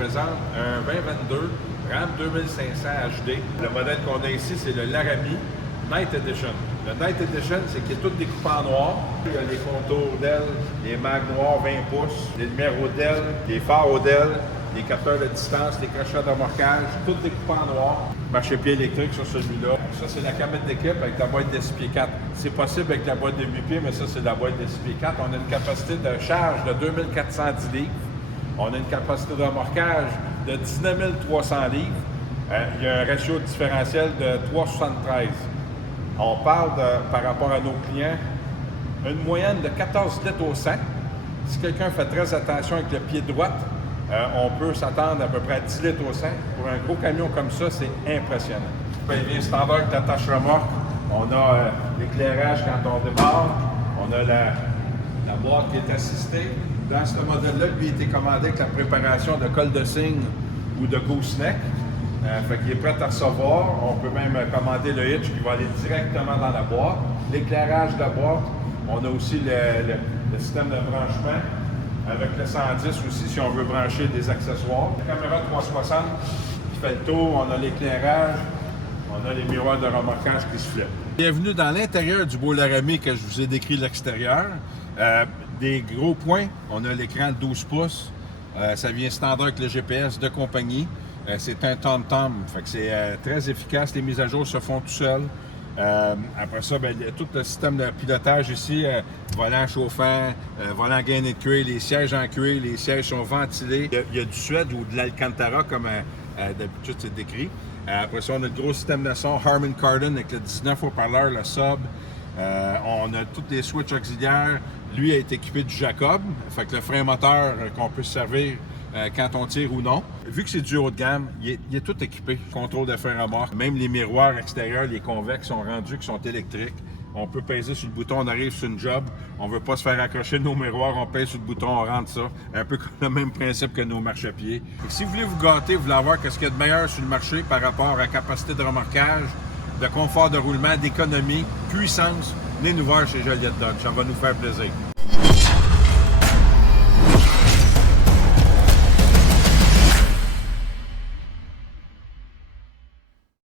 présente un 2022 Ram 2500 HD. Le modèle qu'on a ici, c'est le Laramie Night Edition. Le Night Edition, c'est qu'il est tout découpé en noir. Il y a les contours d'ailes, les mags noirs 20 pouces, les numéros d'ailes, les phares d'ailes, les capteurs de distance, les crochets de remorquage, tout découpé en noir. Marchepied électrique sur celui-là. Ça, c'est la camette d'équipe avec la boîte de 6 pieds 4. C'est possible avec la boîte de 8 pieds, mais ça, c'est la boîte de 6 pieds 4. On a une capacité de charge de 2410 livres. On a une capacité de remorquage de 19 300 livres. Il y a un ratio différentiel de 3,73. On parle, par rapport à nos clients, une moyenne de 14 litres au 100. Si quelqu'un fait très attention avec le pied droit, on peut s'attendre à peu près à 10 litres au 100. Pour un gros camion comme ça, c'est impressionnant. Il vient standard avec l'attache remorque. On a l'éclairage quand on démarre. On a la boîte qui est assistée. Dans ce modèle-là, lui, a été commandé avec la préparation de colle de cygne ou de gooseneck. Fait qu'il est prêt à recevoir. On peut même commander le hitch qui va aller directement dans la boîte. L'éclairage de la boîte. On a aussi le système de branchement avec le 110 aussi si on veut brancher des accessoires. La caméra 360 qui fait le tour. On a l'éclairage. On a les miroirs de remorquage qui se flippent. Bienvenue dans l'intérieur du beau Laramie que je vous ai décrit l'extérieur. Des gros points, on a l'écran de 12 pouces. Ça vient standard avec le GPS de compagnie. C'est un tom-tom, fait que c'est très efficace. Les mises à jour se font tout seuls. Après ça, il y a tout le système de pilotage ici. Volant chauffant, volant gainé de cuir, les sièges en cuir, les sièges sont ventilés. Il y a du Suède ou de l'Alcantara comme d'habitude c'est décrit. Après ça, on a le gros système de son Harman Kardon avec le 19 haut-parleurs, le sub. On a tous les switches auxiliaires. Lui a été équipé du Jacob, fait que le frein moteur qu'on peut se servir quand on tire ou non. Vu que c'est du haut de gamme, il est tout équipé. Contrôle de frein remorque. Même les miroirs extérieurs, les convexes sont rendus qui sont électriques. On peut peser sur le bouton, on arrive sur une job. On ne veut pas se faire accrocher nos miroirs, on pèse sur le bouton, on rentre ça. Un peu comme le même principe que nos marchepieds. Si vous voulez vous gâter, vous voulez avoir ce qu'il y a de meilleur sur le marché par rapport à la capacité de remorquage, de confort de roulement, d'économie, puissance, venez nous voir chez Joliette Dodge. Ça va nous faire plaisir.